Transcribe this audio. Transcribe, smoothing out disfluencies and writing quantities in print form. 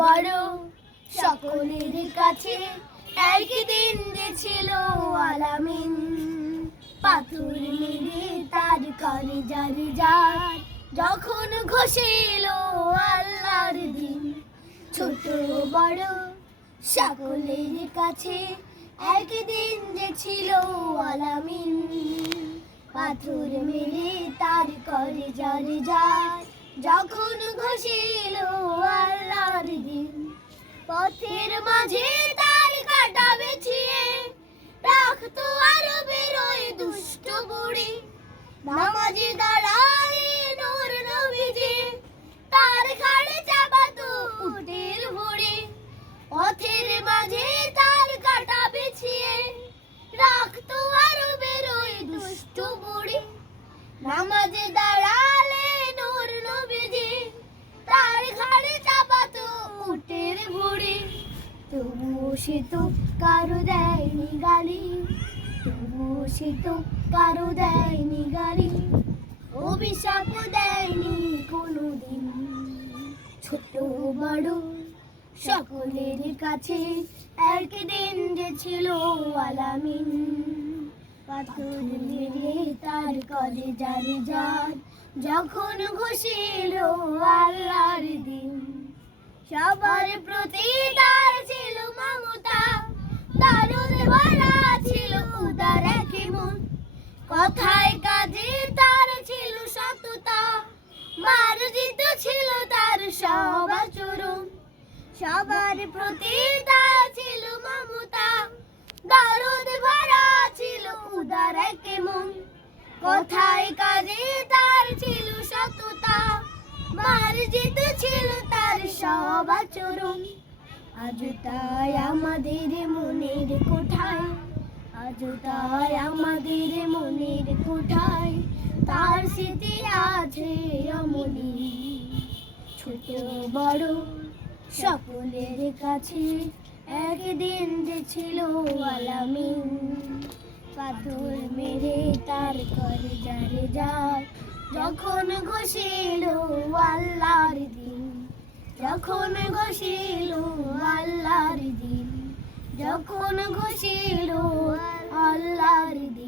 বড় সকলের কাছে একদিন যে ছিল আলামিন, পাথর মেরে তার করে যার যার যখন ঘষিল আল্লাহর দিন। ছোট বড় সকলের কাছে একদিন যে ছিল আলামিন, পাথর মেরে তার করে যার যার যখন ঘষিল আল্লাহর দিন। পথের মাঝে তার কাটা বেছিয়ে রাখতো আরো বেরোয় দুষ্ট বুড়ি, নামাজে দাঁড়ায় নূর নবীজি তার ঘাড়ে চাপাতো উটের ভুঁড়ি। পথের মাঝে তার কাটা বেছিয়ে রাখতো আরো বেরোয় দুষ্ট বুড়ি, নামাজে দাঁড়ালে নূর নবীজি তার ঘাড়ে চাপাতো উটের ভুঁড়ি। তবুও সে তো কারো দেয়নি গালি, তবুও সে তো কারো দেয়নি গালি, অভিশাপ দেয়নি কোনোদিন। ছোট বড় সকলের কাছে একদিন যে ছিল আলামিন, পাথর মেরে তার করে যার যার যখন ঘষিল আল্লাহর দিন। সবার প্রতি তার ছিল মমতা, দারুণ ভরা ছিল উদার এক মন, কথায় কাজে তার ছিল সততা, মার্জিত ছিল তার সব আচরণ। সবার প্রতি তার ছিল মমতা, দারুণ ভরা ছিল উদার এক মন, কথায় কাজে তার ছিল সততা, মার্জিত ছিল তার সব আচরণ। আজ তাই আমাদের মনের কোঠায়, আজ তাই আমাদের মনের কোঠায় তার স্মৃতি আছে অমলিন। ছোট বড় সকলের কাছে একদিন যে ছিল আলামিন, পাথর মেরে তার করে যার যার যখন ঘষিল আল্লাহর দিন, যখন ঘষিল আল্লাহর দিন, যখন ঘষিল আল্লাহর দিন।